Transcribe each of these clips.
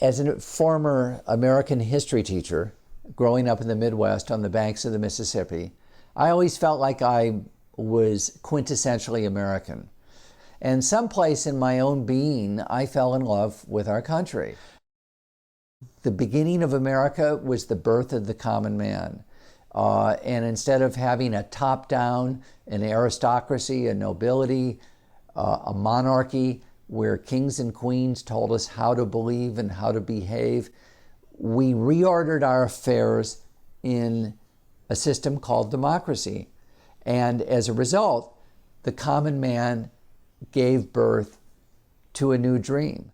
As a former American history teacher, growing up in the Midwest on the banks of the Mississippi, I always felt like I was quintessentially American. And someplace in my own being, I fell in love with our country. The beginning of America was the birth of the common man. And instead of having a top-down, an aristocracy, a nobility, a monarchy, where kings and queens told us how to believe and how to behave, we reordered our affairs in a system called democracy. And as a result, the common man gave birth to a new dream.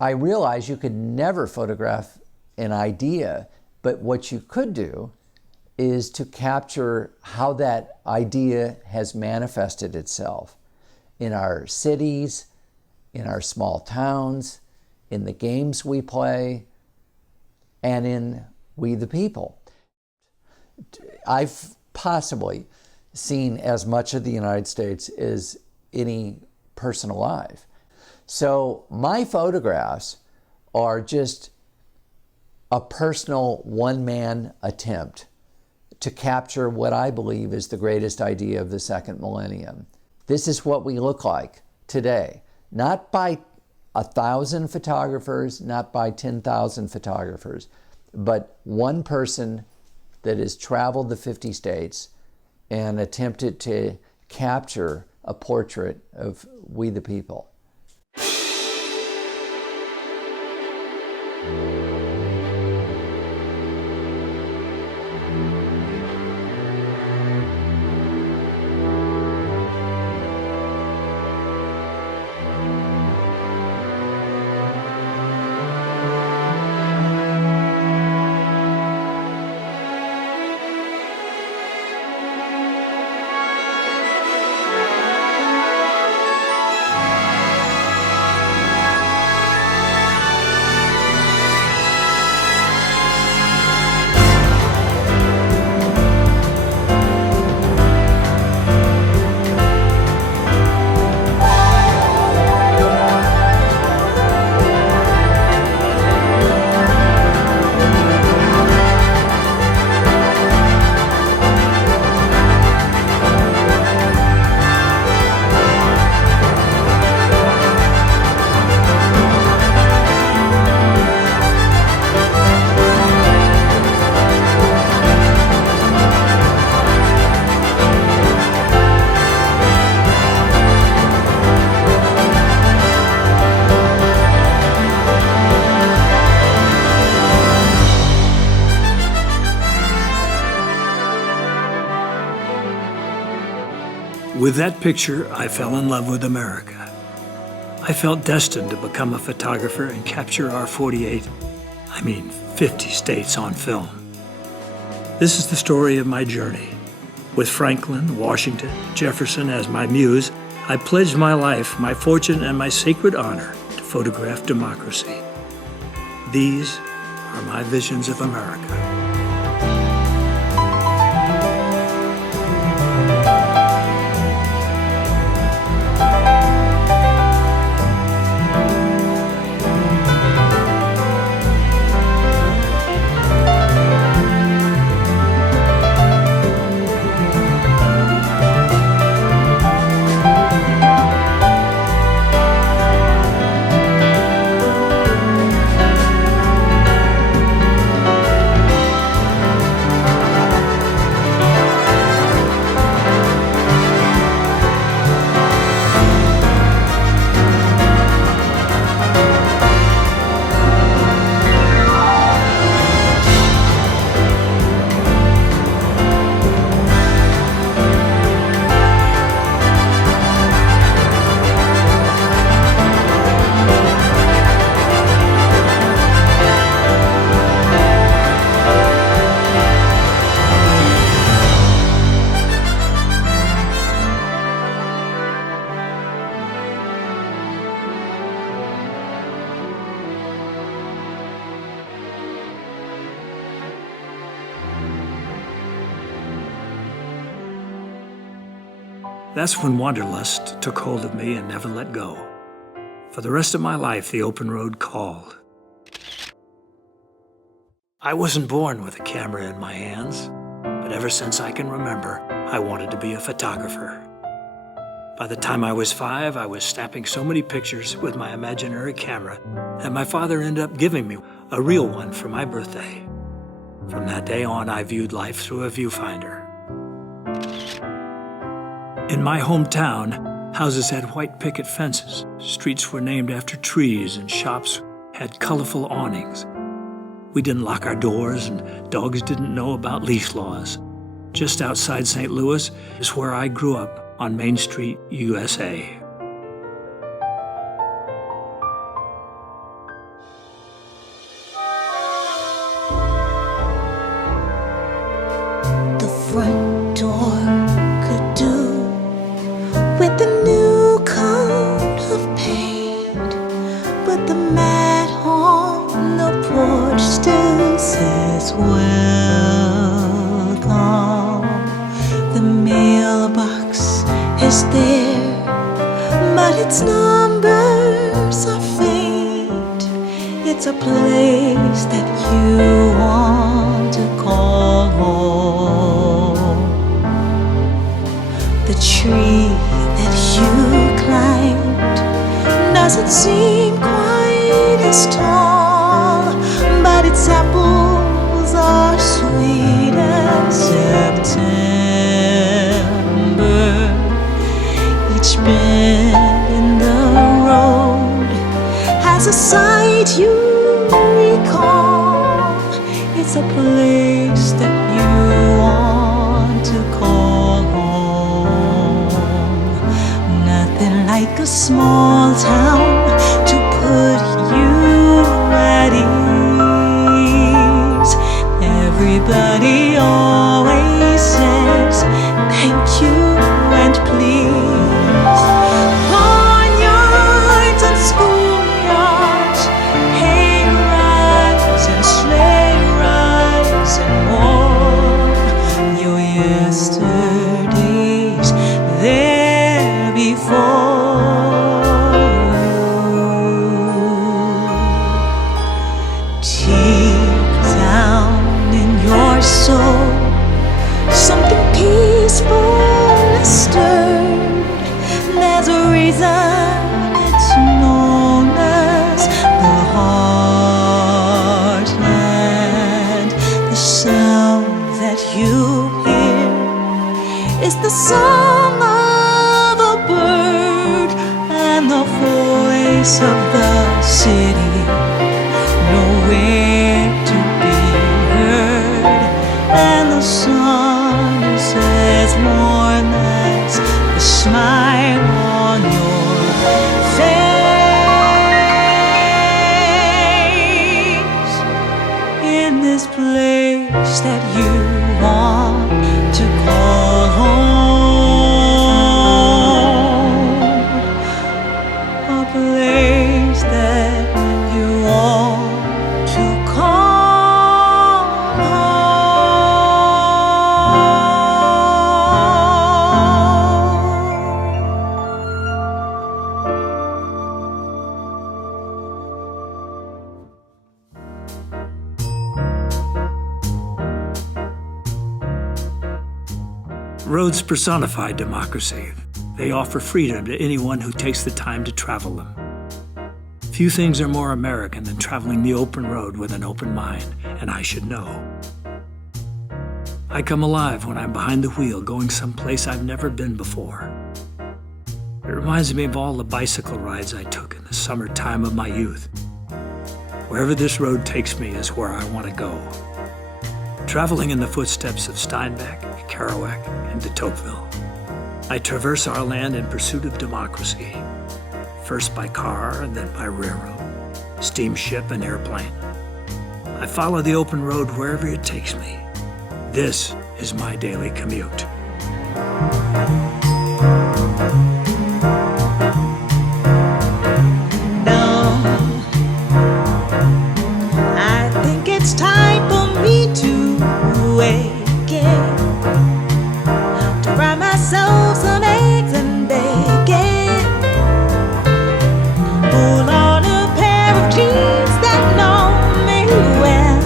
I realized you could never photograph an idea, but what you could do is to capture how that idea has manifested itself in our cities, in our small towns, in the games we play, and in we the people. I've possibly seen as much of the United States as any person alive. So my photographs are just a personal one-man attempt to capture what I believe is the greatest idea of the second millennium. This is what we look like today, not by 1,000 photographers, not by 10,000 photographers, but one person that has traveled the 50 states and attempted to capture a portrait of we the people. With that picture, I fell in love with America. I felt destined to become a photographer and capture our 50 states on film. This is the story of my journey. With Franklin, Washington, Jefferson as my muse, I pledged my life, my fortune, and my sacred honor to photograph democracy. These are my visions of America. That's when wanderlust took hold of me and never let go. For the rest of my life, the open road called. I wasn't born with a camera in my hands, but ever since I can remember, I wanted to be a photographer. By the time I was 5, I was snapping so many pictures with my imaginary camera that my father ended up giving me a real one for my birthday. From that day on, I viewed life through a viewfinder. In my hometown, houses had white picket fences, streets were named after trees, and shops had colorful awnings. We didn't lock our doors, and dogs didn't know about leash laws. Just outside St. Louis is where I grew up, on Main Street, USA. The front door could do with a new coat of paint, but the mat on the porch still says welcome. The mailbox is there, but its numbers are faint. It's a place that you want to call home. The tree that you climbed doesn't seem quite as tall, but its apples are sweet as September. Each bend in the road has a sight you recall. It's a place that you want to call home. Nothing like a small town to put you at ease. Everybody always says thank you and please. Barnyards and schoolyards, hay rides and sleigh rides and more. Your yesterdays there before you. Deep down in your soul, something peaceful is stirred. There's a reason it's known as the heartland. The sound that you hear is the song of a bird and the voice of the city, nowhere to be heard. And the sun is as warm as the smile on your face. In this place that you want to call home, a place that you want to call Roads personify democracy. They offer freedom to anyone who takes the time to travel them. Few things are more American than traveling the open road with an open mind, and I should know. I come alive when I'm behind the wheel going someplace I've never been before. It reminds me of all the bicycle rides I took in the summertime of my youth. Wherever this road takes me is where I want to go. Traveling in the footsteps of Steinbeck, Kerouac, and de Tocqueville, I traverse our land in pursuit of democracy, first by car and then by railroad, steamship and airplane. I follow the open road wherever it takes me. This is my daily commute. I think it's time for me to awaken, to fry myself some eggs and bacon, pull on a pair of jeans that know me well,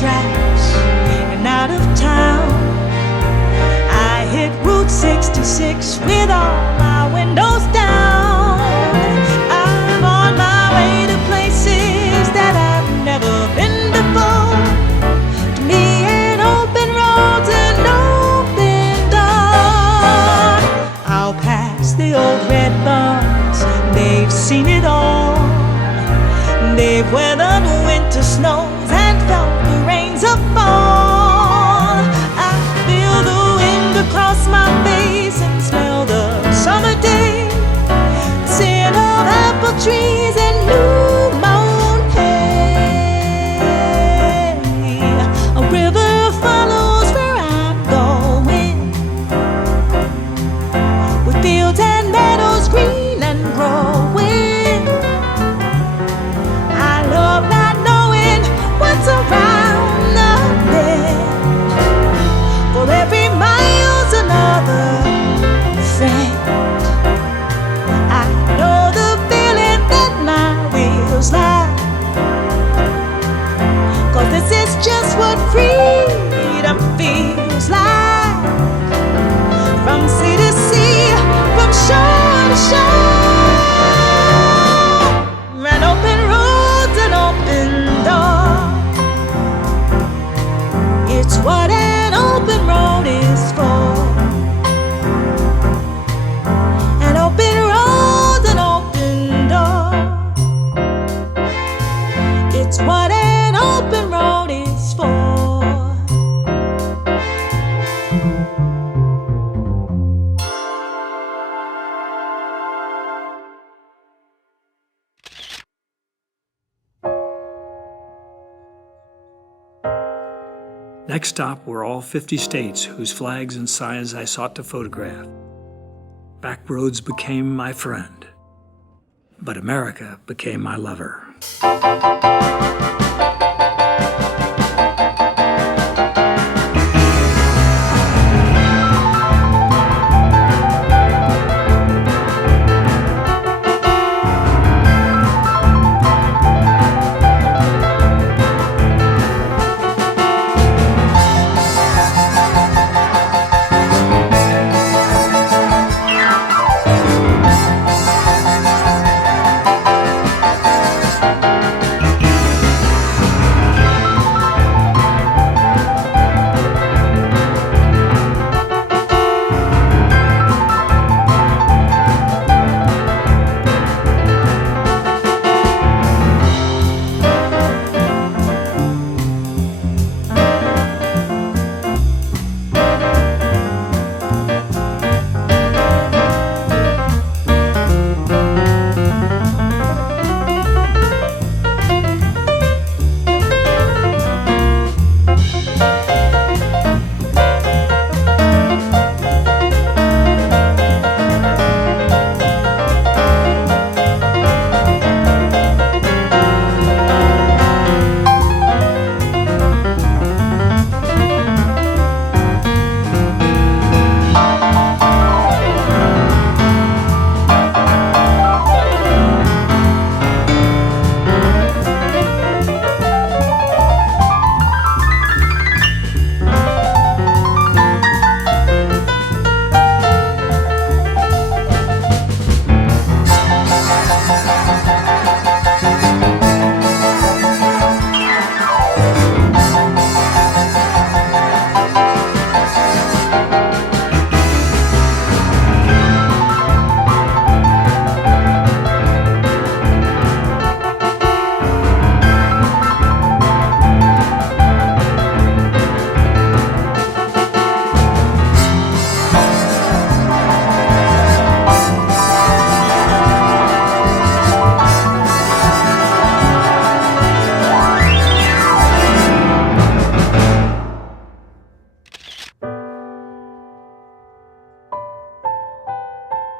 tracks and out of town. I hit Route 66 with all my windows down. I'm on my way to places that I've never been before. To me, an open road's an open door. I'll pass the old red barns, they've seen it all. They've weathered winter snows and felt the rains of fall. I feel the wind across my face and smell the summer day, the scent of apple trees and new mown hay. A river follows where I'm going, with fields and meadows green and growing. I love not knowing what's around the bend. For every mile's another friend. I know the feeling that my wheels like, 'cause this is just what freedom feels like. From sea to sea, from shore to shore, an open road's an open door. It's what an open road is for. An open road's an open door. It's what an open road is for. Next stop were all 50 states whose flags and signs I sought to photograph. Back roads became my friend, but America became my lover.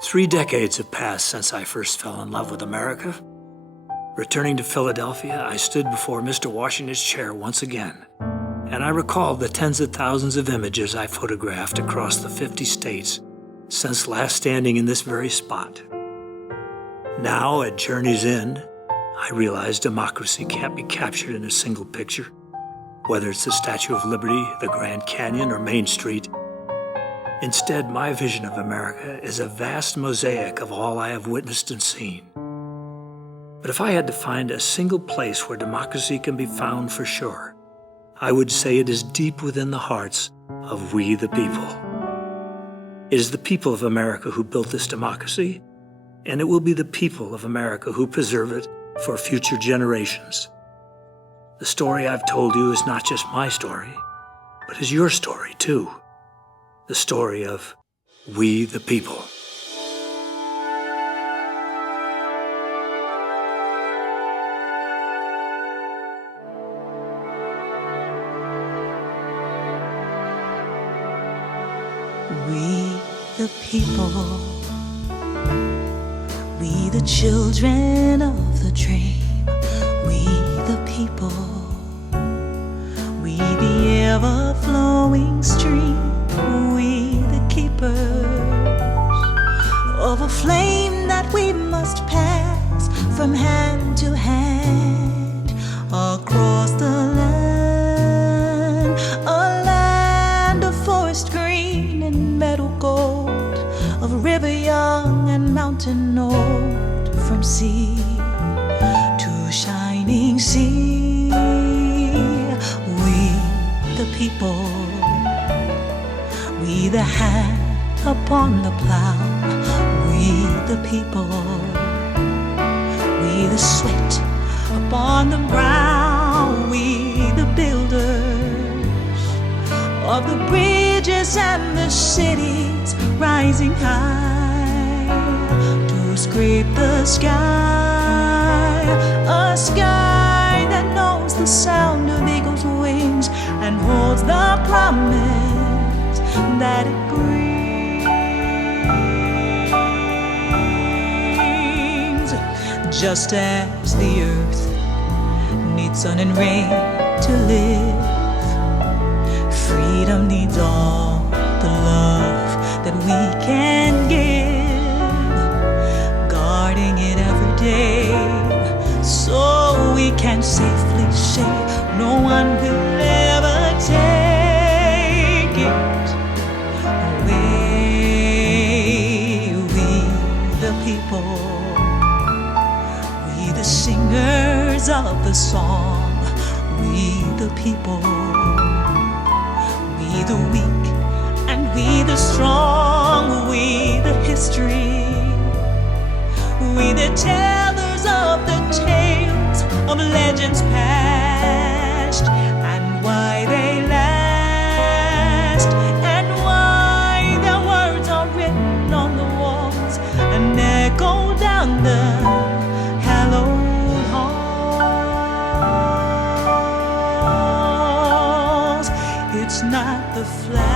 Three decades have passed since I first fell in love with America. Returning to Philadelphia, I stood before Mr. Washington's chair once again, and I recalled the tens of thousands of images I photographed across the 50 states since last standing in this very spot. Now, at journey's end, I realize democracy can't be captured in a single picture. whether it's the Statue of Liberty, the Grand Canyon, or Main Street. Instead, my vision of America is a vast mosaic of all I have witnessed and seen. But if I had to find a single place where democracy can be found for sure, I would say it is deep within the hearts of we the people. It is the people of America who built this democracy, and it will be the people of America who preserve it for future generations. The story I've told you is not just my story, but is your story too. The story of we the people. We the people, we the children of the dream, we the people, we the ever-flowing stream, we the keepers of a flame that we must pass from hand to hand across the land, a land of forest green and meadow gold, of river young and mountain old, from sea to shining sea. We the people, we the hand upon the plow, we the people, we the sweat upon the brow, we the builders of the bridges and the cities rising high to scrape the sky, a sky that knows the sound of eagle's wings and holds the promise that it brings. Just as the earth needs sun and rain to live, freedom needs all the love that we can give, guarding it every day so we can safely say no one will ever take it away. We the people, we the singers of the song, we the people, we the weak and we the strong, we the history, we the tellers of the tales of legends past, and why they last, and why their words are written on the walls and echo down the hallowed halls. It's not the flag